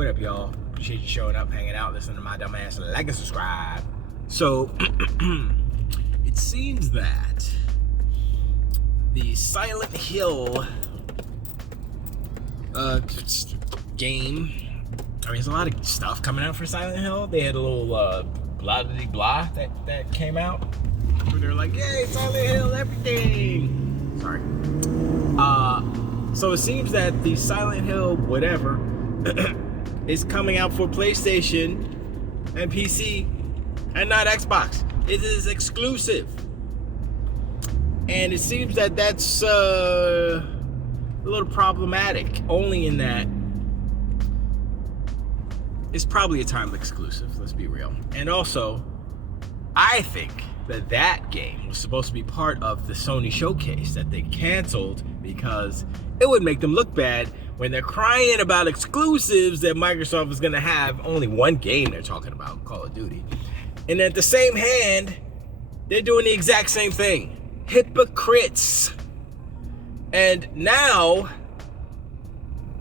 What up, y'all? Appreciate you showing up, hanging out, listening to my dumb ass. Like and subscribe. So, it seems that the Silent Hill game, I mean, there's a lot of stuff coming out for Silent Hill. They had a little blah that came out where they're like, yay, Silent Hill, everything. Sorry. So it seems that the Silent Hill whatever is coming out for PlayStation and PC and not Xbox. It is exclusive. And it seems that that's a little problematic, only in that it's probably a timed exclusive, let's be real. And also, I think that game was supposed to be part of the Sony showcase that they canceled because it would make them look bad when they're crying about exclusives that Microsoft is going to have. Only one game they're talking about, Call of Duty. And at the same hand, they're doing the exact same thing. Hypocrites. And now,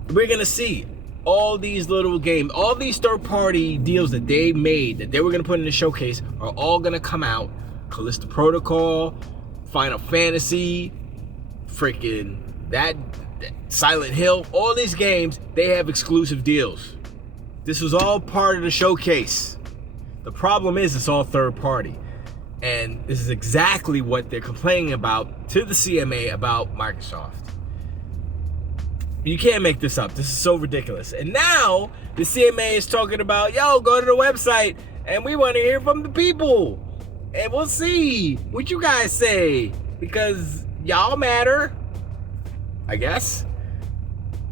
we're going to see all these little games, all these third-party deals that they made, that they were going to put in the showcase, are all going to come out. Callisto Protocol, Final Fantasy, freaking that Silent Hill, all these games, they have exclusive deals. This was all part of the showcase. The problem is it's all third party. And this is exactly what they're complaining about to the CMA about Microsoft. You can't make this up. This is so ridiculous. And now the CMA is talking about, yo, go to the website and we want to hear from the people. And we'll see what you guys say, because y'all matter, I guess.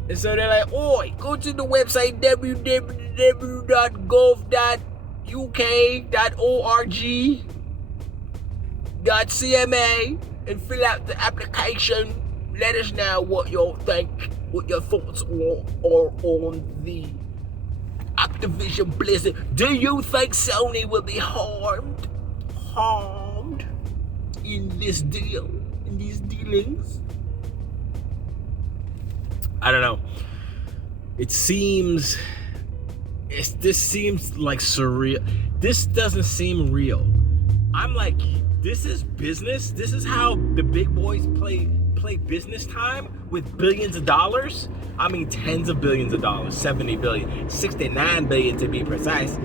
And so they're like, oi, go to the website www.gov.org.cma and fill out the application. Let us know what you think, what your thoughts are on the Activision Blizzard. Do you think Sony will be harmed in this deal, in these dealings? I don't know. This seems like surreal. This doesn't seem real. I'm like, this is business. This is how the big boys play business time with billions of dollars. I mean, tens of billions of dollars, 70 billion, 69 billion to be precise.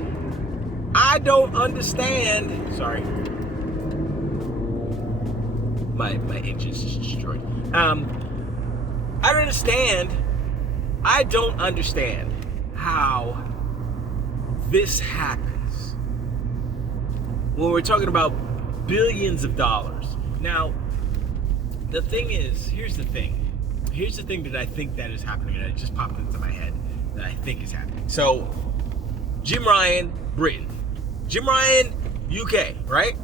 I don't understand. Sorry. My engine's just destroyed. I don't understand how this happens when we're talking about billions of dollars. Now, the thing is, here's the thing that I think that is happening, and it just popped into my head that I think is happening. So, Jim Ryan, Britain. Jim Ryan, UK, right?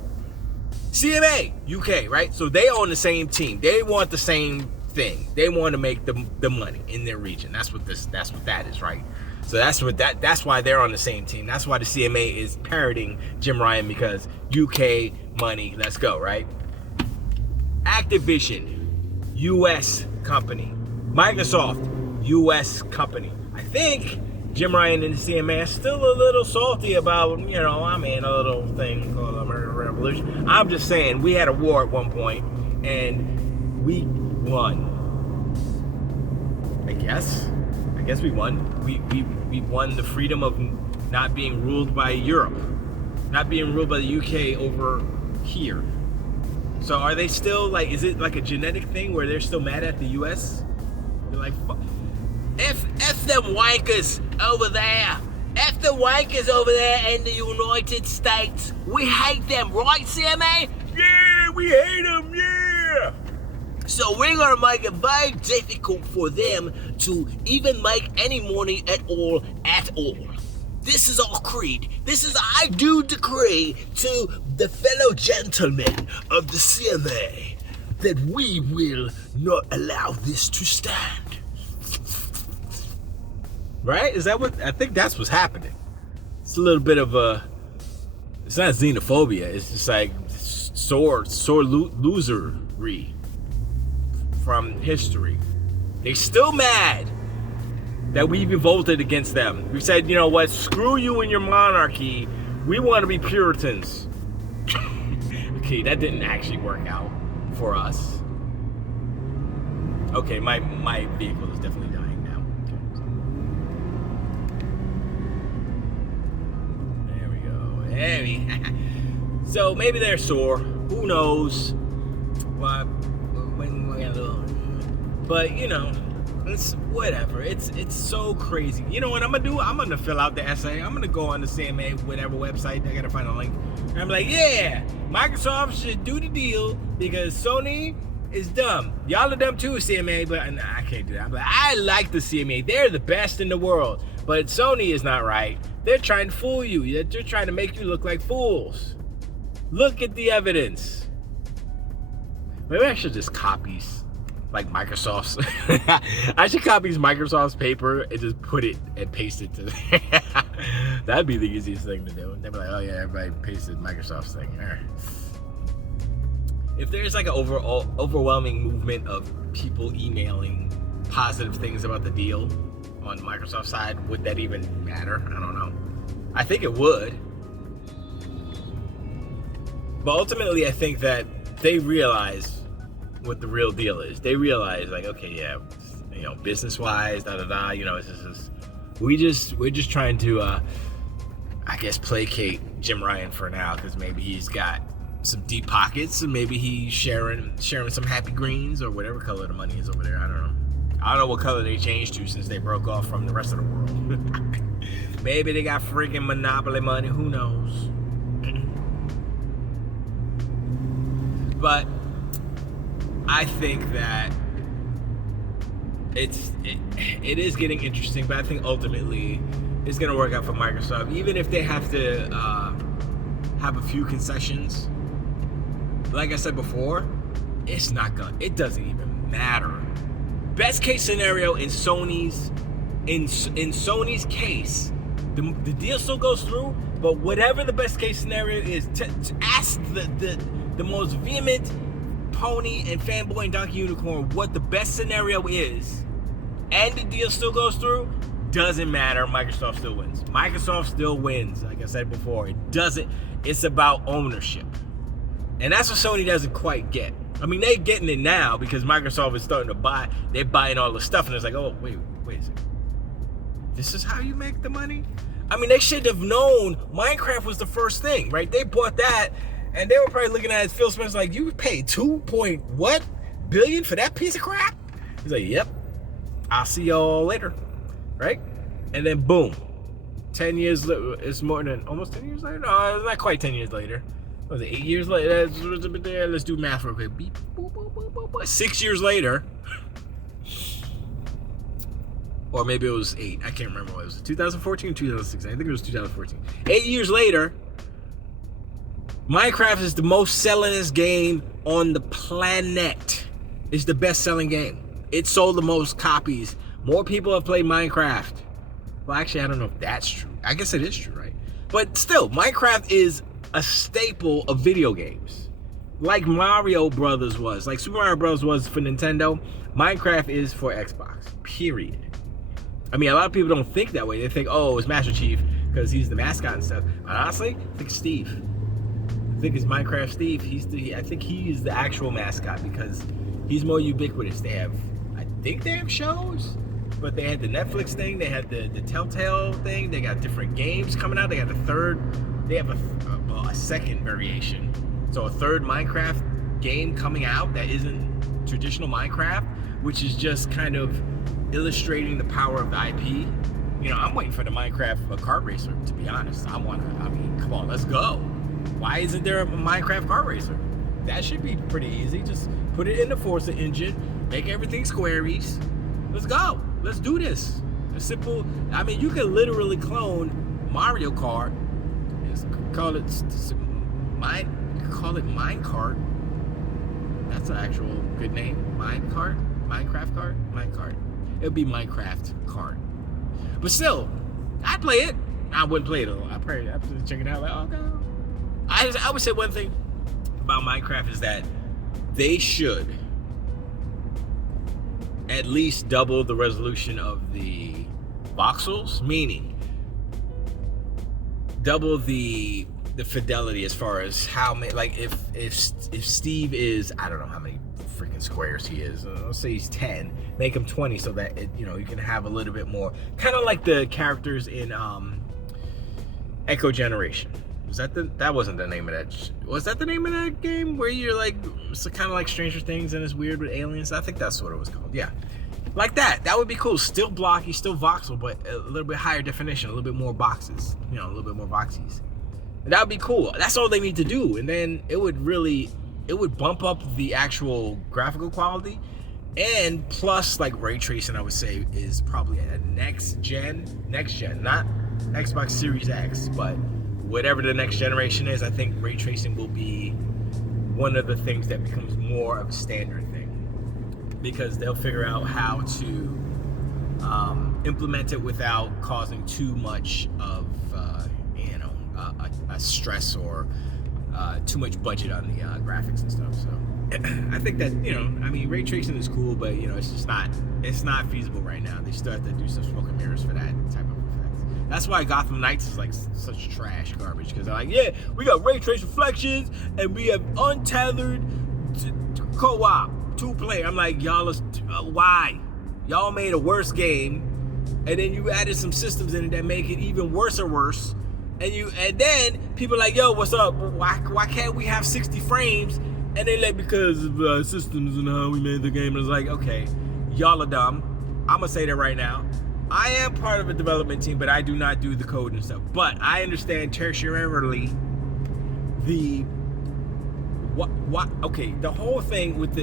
CMA, UK, right? So they own the same team. They want the same thing. They want to make the money in their region. That's what that is, right? So that's why they're on the same team. That's why the CMA is parroting Jim Ryan, because UK money, let's go, right? Activision, US company. Microsoft, US company. I think Jim Ryan and the CMA are still a little salty about, a little thing called American Revolution. I'm just saying, we had a war at one point, and we won. I guess we won. We won the freedom of not being ruled by Europe, not being ruled by the UK over here. So are they still like, is it like a genetic thing where they're still mad at the US? They're like, F them wankers over there. F the wankers over there in the United States. We hate them, right, CMA? Yeah, we hate them, yeah. So we're gonna make it very difficult for them to even make any money at all. This is our creed. This is, I do decree to the fellow gentlemen of the CMA that we will not allow this to stand. Right? Is that what, I think that's what's happening. It's a little bit of it's not xenophobia. It's just like sore losery from history. They still mad that we've voted against them. We've said, you know what, screw you and your monarchy. We want to be Puritans. Okay, that didn't actually work out for us. Okay, my vehicle is definitely dying now. Okay. There we go. So maybe they're sore. Who knows? But you know, it's whatever. It's so crazy. You know what I'm gonna do? I'm gonna fill out the essay. I'm gonna go on the CMA whatever website. I gotta find a link. And I'm like, yeah, Microsoft should do the deal because Sony is dumb. Y'all are dumb too, CMA, but nah, I can't do that. I'm like, I like the CMA. They're the best in the world. But Sony is not right. They're trying to fool you. They're trying to make you look like fools. Look at the evidence. Maybe I should just copy like Microsoft's. I should copy Microsoft's paper and just put it and paste it to there. That'd be the easiest thing to do. They'd be like, oh yeah, everybody pasted Microsoft's thing. If there's like an overwhelming movement of people emailing positive things about the deal on the Microsoft side, would that even matter? I don't know. I think it would. But ultimately, I think that they realize what the real deal is. They realize, like, okay, yeah, you know, business-wise, you know, we're just trying to, I guess, placate Jim Ryan for now, because maybe he's got some deep pockets, and maybe he's sharing some happy greens or whatever color the money is over there. I don't know. I don't know what color they changed to since they broke off from the rest of the world. Maybe they got freaking monopoly money. Who knows? But I think that it is getting interesting, but I think ultimately it's going to work out for Microsoft, even if they have to have a few concessions. Like I said before, it doesn't even matter. Best case scenario in Sony's case, the deal still goes through, but whatever the best case scenario is, to ask the most vehement pony and fanboy and donkey unicorn what the best scenario is, and the deal still goes through, doesn't matter. Microsoft still wins. Microsoft still wins. Like I said before, it's about ownership, and that's what Sony doesn't quite get. I mean, they're getting it now because Microsoft is starting to they're buying all the stuff, and it's like, oh, wait a second. This is how you make the money? I mean, they should have known Minecraft was the first thing, right? They bought that, and they were probably looking at it, Phil Spencer, like, you paid $2 billion for that piece of crap? He's like, yep, I'll see y'all later, right? And then boom, 10 years later, it's more than almost 10 years later? No, it's not quite 10 years later. What was it, 8 years later? Let's do math real quick. Beep, boop, boop, boop, boop, boop. 6 years later, or maybe it was 8. I can't remember what it was. 2014 or 2016? I think it was 2014. 8 years later, Minecraft is the most sellingest game on the planet. It's the best selling game. It sold the most copies. More people have played Minecraft. Well, actually, I don't know if that's true. I guess it is true, right? But still, Minecraft is a staple of video games. Like Mario Brothers was. Like Super Mario Bros. Was for Nintendo. Minecraft is for Xbox. Period. I mean, a lot of people don't think that way. They think, oh, it's Master Chief because he's the mascot and stuff. But honestly, I think it's Steve. I think it's Minecraft Steve. I think he is the actual mascot because he's more ubiquitous. I think they have shows, but they had the Netflix thing. They had the Telltale thing. They got different games coming out. They got they have a second variation. So a third Minecraft game coming out that isn't traditional Minecraft, which is just kind of illustrating the power of the IP. You know, I'm waiting for the Minecraft kart racer, to be honest. I mean, come on, let's go. Why isn't there a Minecraft kart racer? That should be pretty easy. Just put it in the Forza engine, make everything squaries. Let's go. Let's do this. It's simple. I mean, you can literally clone Mario Kart. Call it Minecart. That's an actual good name. Minecart? Minecraft kart? Minecart. It would be Minecraft kart. But still, I'd play it. I wouldn't play it though. I'd check it out. Like, oh, no. I would say one thing about Minecraft is that they should at least double the resolution of the voxels, meaning double the fidelity as far as how many, like if Steve is, I don't know how many freaking squares he is, let's say he's 10, make him 20 so that it, you know, you can have a little bit more, kind of like the characters in Echo Generation. That wasn't the name of that, was that the name of that game where you're like, it's kind of like Stranger Things and it's weird with aliens? I think that's what it was called. Yeah, like that would be cool. Still blocky, still voxel, but a little bit higher definition, a little bit more boxes, you know, a little bit more voxies. That would be cool. That's all they need to do, and then it would bump up the actual graphical quality, and plus, like, ray tracing, I would say, is probably a next gen, not Xbox Series X, but whatever the next generation is. I think ray tracing will be one of the things that becomes more of a standard thing, because they'll figure out how to implement it without causing too much of a stress or too much budget on the graphics and stuff. So I think that, you know, I mean, ray tracing is cool, but, you know, it's not feasible right now. They still have to do some smoke and mirrors for that type of effects. That's why Gotham Nights is like such trash garbage, because they're like, yeah, we got ray trace reflections and we have untethered co-op 2-player. I'm like, y'all, why? Y'all made a worse game, and then you added some systems in it that make it even worse or worse. And then people are like, yo, what's up? Why can't we have 60 frames? And they like, because of systems and how we made the game. And it's like, okay, y'all are dumb. I'm gonna say that right now. I am part of a development team, but I do not do the code and stuff. But I understand tertiarily the whole thing with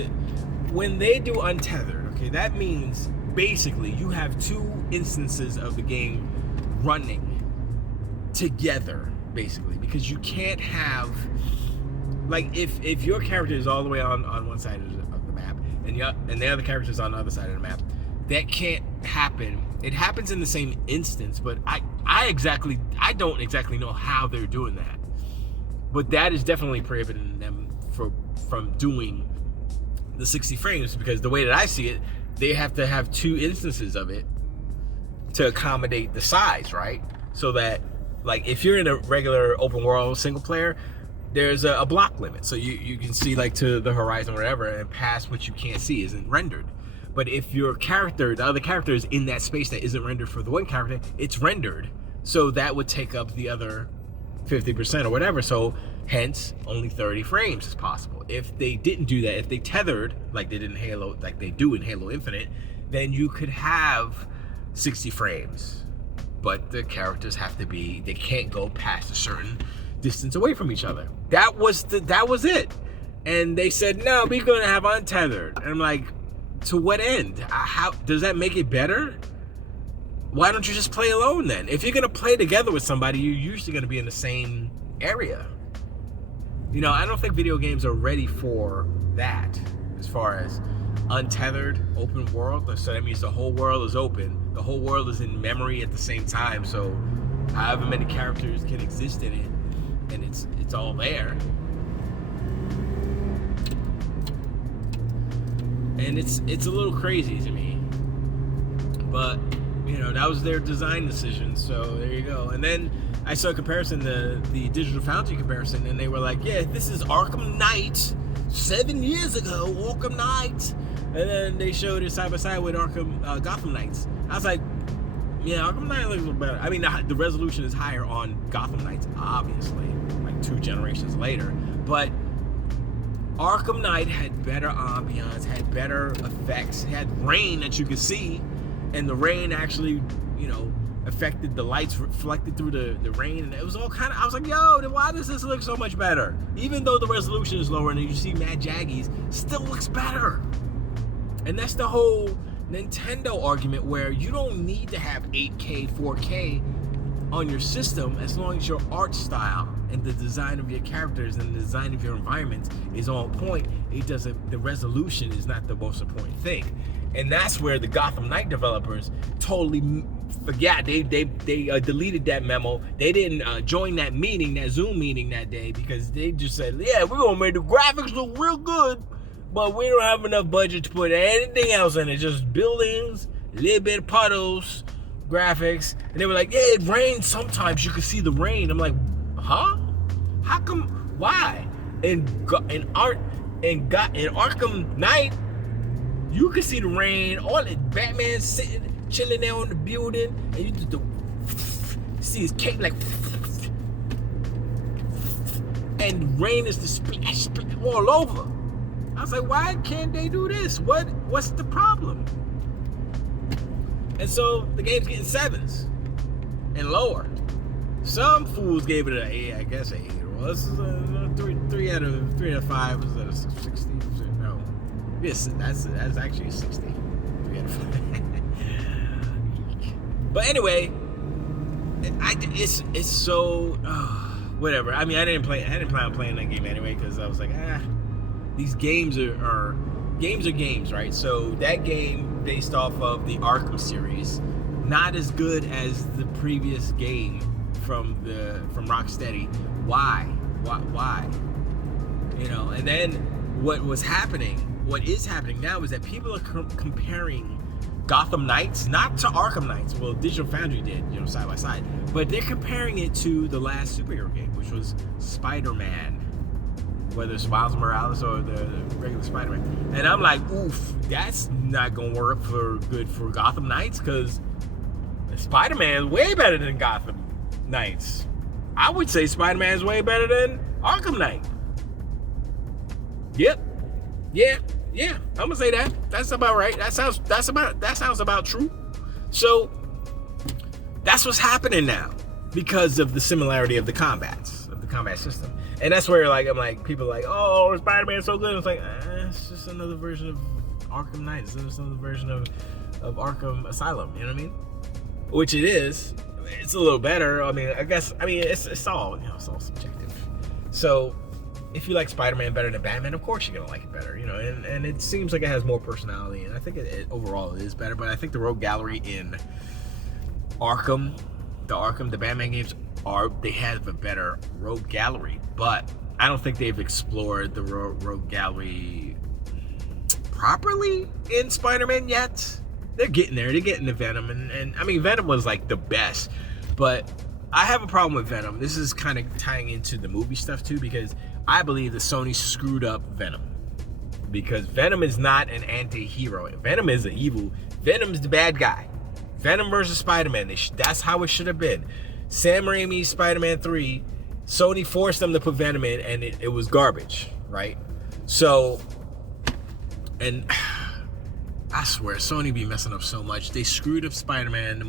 when they do untethered, okay, that means basically you have two instances of the game running together, basically, because you can't have, like, if your character is all the way on one side of the map and the other character is on the other side of the map, that can't happen. It happens in the same instance, but I don't exactly know how they're doing that, but that is definitely prohibiting them from doing the 60 frames, because the way that I see it, they have to have two instances of it to accommodate the size, right? So that, like, if you're in a regular open world single player, there's a block limit. So you can see, like, to the horizon or whatever, and past what you can't see isn't rendered. But if your character, the other character, is in that space that isn't rendered for the one character, it's rendered. So that would take up the other 50% or whatever. So hence, only 30 frames is possible. If they didn't do that, if they tethered, like they did in Halo, like they do in Halo Infinite, then you could have 60 frames. But the characters have to be, they can't go past a certain distance away from each other. That was it. And they said, no, we're gonna have untethered. And I'm like, to what end? How does that make it better? Why don't you just play alone then? If you're gonna play together with somebody, you're usually gonna be in the same area. You know, I don't think video games are ready for that, as far as untethered open world. So that means the whole world is open, the whole world is in memory at the same time, so however many characters can exist in it, and it's all there. And it's a little crazy to me, but, you know, that was their design decision, so there you go. And then I saw a comparison, the Digital Foundry comparison, and they were like, yeah, this is Arkham Knight 7 years ago, Arkham Knight. And then they showed it side by side with Gotham Nights. I was like, yeah, Arkham Knight looks a little better. I mean, the resolution is higher on Gotham Nights, obviously, like 2 generations later. But Arkham Knight had better ambiance, had better effects, had rain that you could see, and the rain actually, you know, affected the lights, reflected through the rain, and it was all kind of, I was like, yo, then why does this look so much better? Even though the resolution is lower and you see Mad Jaggies, still looks better. And that's the whole Nintendo argument, where you don't need to have 8K, 4K on your system as long as your art style and the design of your characters and the design of your environments is on point. The resolution is not the most important thing. And that's where the Gotham Knight developers totally forgot. They deleted that memo. They didn't join that meeting, that Zoom meeting that day, because they just said, yeah, we're gonna make the graphics look real good, but we don't have enough budget to put anything else in it. Just buildings, a little bit of puddles, graphics, and they were like, yeah, it rains sometimes. You can see the rain. I'm like, huh? How come? Why? In Arkham Knight, you can see the rain. All the Batman sitting, chilling there on the building, and you just see his cape like, and rain is the splash all over. I was like, why can't they do this? What's the problem? And so the game's getting 7s and lower. Some fools gave it an 8, I guess an 8. Well, this is a 3 out of 5. Was that a 60? No. Yes, that's actually a 60. 3 out of 5. But anyway, it's so whatever. I mean, I didn't plan on playing that game anyway because I was like, these games are games, right? So that game based off of the Arkham series, not as good as the previous game from Rocksteady. Why? You know, and then what is happening now is that people are comparing Gotham Nights, not to Arkham Nights. Well, Digital Foundry did, you know, side by side, but they're comparing it to the last superhero game, which was SpiderMan, whether it's Miles Morales or the regular Spider-Man. And I'm like, oof, that's not gonna work for Gotham Knights, because Spider-Man is way better than Gotham Knights. I would say Spider-Man is way better than Arkham Knight. Yep. Yeah. I'm gonna say that. That's about right. That sounds about true. So that's what's happening now because of the similarity of the combat system. And that's where I'm like, people are like, oh, Spider-Man's so good. It's like, it's just another version of Arkham Knight. It's just another version of Arkham Asylum. You know what I mean? Which it is. It's a little better. I mean, it's all, you know, it's all subjective. So if you like Spider-Man better than Batman, of course you're gonna like it better, you know. And it seems like it has more personality, and I think it overall is better. But I think the Rogue Gallery in the Batman games they have a better Rogue Gallery, but I don't think they've explored the Rogue Gallery properly in Spider-Man yet. They're getting there. They're getting to Venom, and I mean, Venom was like the best, but I have a problem with Venom. This is kind of tying into the movie stuff too, because I believe that Sony screwed up Venom, because Venom is not an anti-hero. Venom is evil. Venom's the bad guy. Venom versus Spider-Man. That's how it should have been. Sam Raimi's Spider-Man 3, Sony forced them to put Venom in, and it was garbage, right? So, and I swear, Sony be messing up so much. They screwed up Spider-Man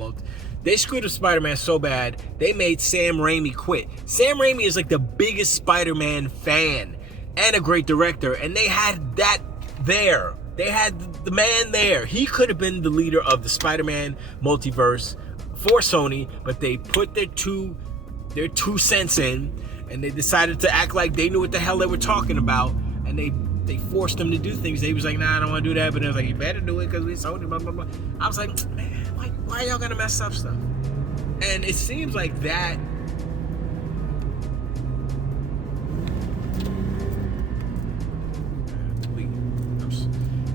They screwed up Spider-Man so bad, they made Sam Raimi quit. Sam Raimi is like the biggest Spider-Man fan and a great director, and they had that there. They had the man there. He could have been the leader of the Spider-Man multiverse for Sony, but they put their two cents in, and they decided to act like they knew what the hell they were talking about, and they forced them to do things. They was like, nah, I don't want to do that, but they was like, you better do it because we Sony, blah, blah, blah. I was like, man, why y'all gonna mess up stuff? And it seems like that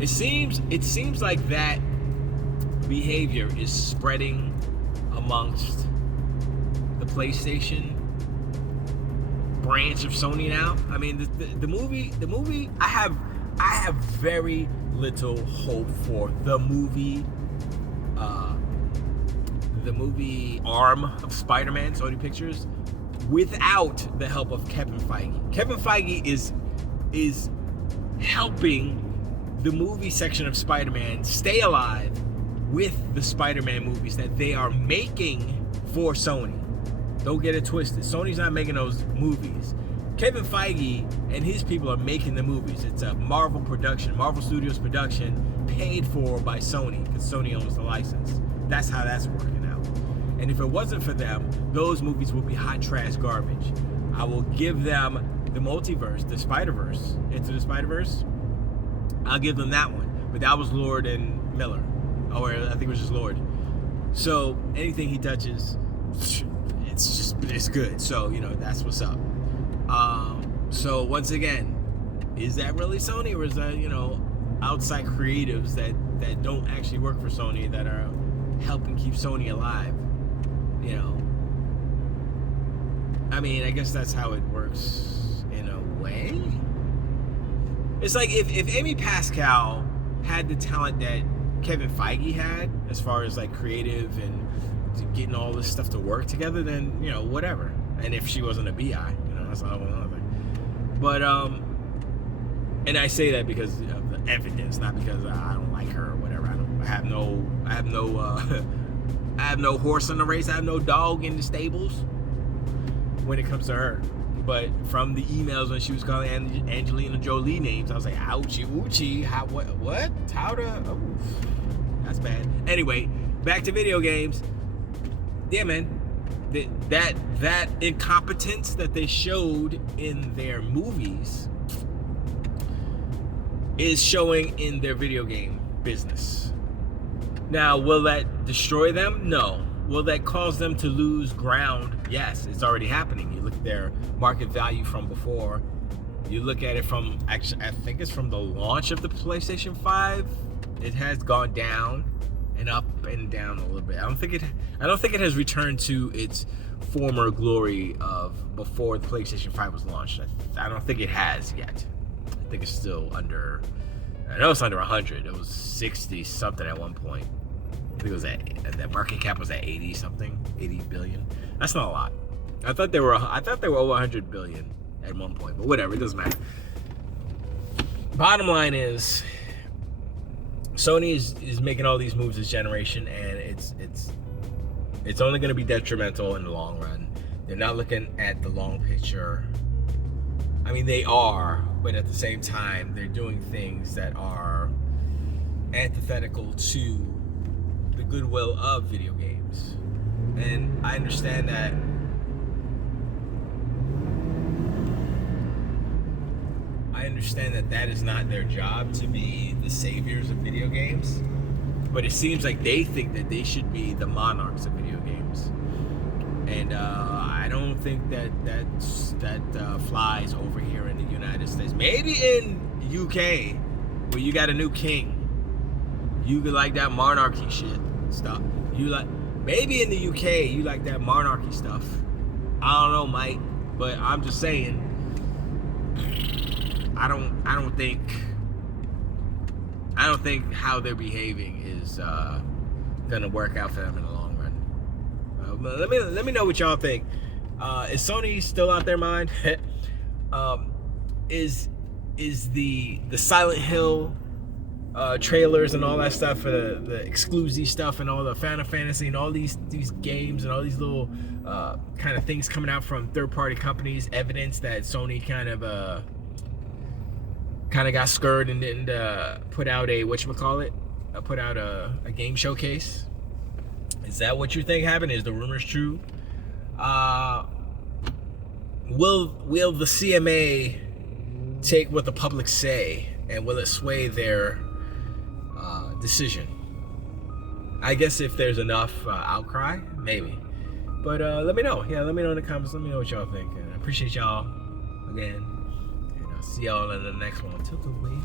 it seems like that behavior is spreading amongst the PlayStation branch of Sony now. I mean, the movie. I have very little hope for the movie arm of Spider-Man, Sony Pictures, without the help of Kevin Feige. Kevin Feige is helping the movie section of Spider-Man stay alive with the Spider-Man movies that they are making for Sony. Don't get it twisted. Sony's not making those movies. Kevin Feige and his people are making the movies. It's a Marvel production, Marvel Studios production, paid for by Sony, because Sony owns the license. That's how that's working out. And if it wasn't for them, those movies would be hot trash garbage. I will give them the multiverse, the Spider-Verse, Into the Spider-Verse. I'll give them that one. But that was Lord and Miller. Or I think it was just Lord. So anything he touches, it's good. So, you know, that's what's up. So once again, is that really Sony, or is that, you know, outside creatives that don't actually work for Sony that are helping keep Sony alive. You know, I mean, I guess that's how it works in a way. It's like if Amy Pascal had the talent that Kevin Feige had, as far as like creative and getting all this stuff to work together, then, you know, whatever. And if she wasn't a BI, you know, that's not another thing. But and I say that because of the evidence, not because I don't like her or whatever. I have no I have no horse in the race. I have no dog in the stables when it comes to her. But from the emails when she was calling Angelina Jolie names, I was like, ouchie, oochie, how, what? How to, oh, that's bad. Anyway, back to video games. Yeah, man, that incompetence that they showed in their movies is showing in their video game business. Now, will that destroy them? No. Will that cause them to lose ground? Yes, it's already happening. You look at their market value from before. You look at it from, actually, I think it's from the launch of the PlayStation 5. It has gone down and up and down a little bit. I don't think it has returned to its former glory of before the PlayStation 5 was launched. I don't think it has yet. I think it's still under, I know it's under 100. It was 60 something at one point. I think it was that market cap was at 80 something, 80 billion. That's not a lot. I thought they were over 100 billion at one point, but whatever, it doesn't matter. Bottom line is, Sony is making all these moves this generation, and it's only going to be detrimental in the long run. They're not looking at the long picture. I mean, they are, but at the same time, they're doing things that are antithetical to the goodwill of video games. And I understand that that is not their job to be the saviors of video games, but it seems like they think that they should be the monarchs of video games. And I don't think that flies over here in the United States. Maybe in UK, where you got a new king, you could like that monarchy shit stuff. You like, maybe in the UK you like that monarchy stuff. I don't know, Mike, but I'm just saying. I don't think how they're behaving is gonna work out for them in the long run. Let me know what y'all think. Is Sony still out their mind? Is the Silent Hill trailers and all that stuff for the Exclusivity stuff and all the Final Fantasy and all these games and all these little kind of things coming out from third-party companies, evidence that Sony kind of got scurred and didn't put out a game showcase? Is that what you think happened? Is the rumors true? Will the CMA take what the public say, and will it sway their decision? I guess if there's enough outcry, maybe. But let me know. Yeah, let me know in the comments. Let me know what y'all think. And I appreciate y'all again. And I'll see y'all in the next one. Tilt away.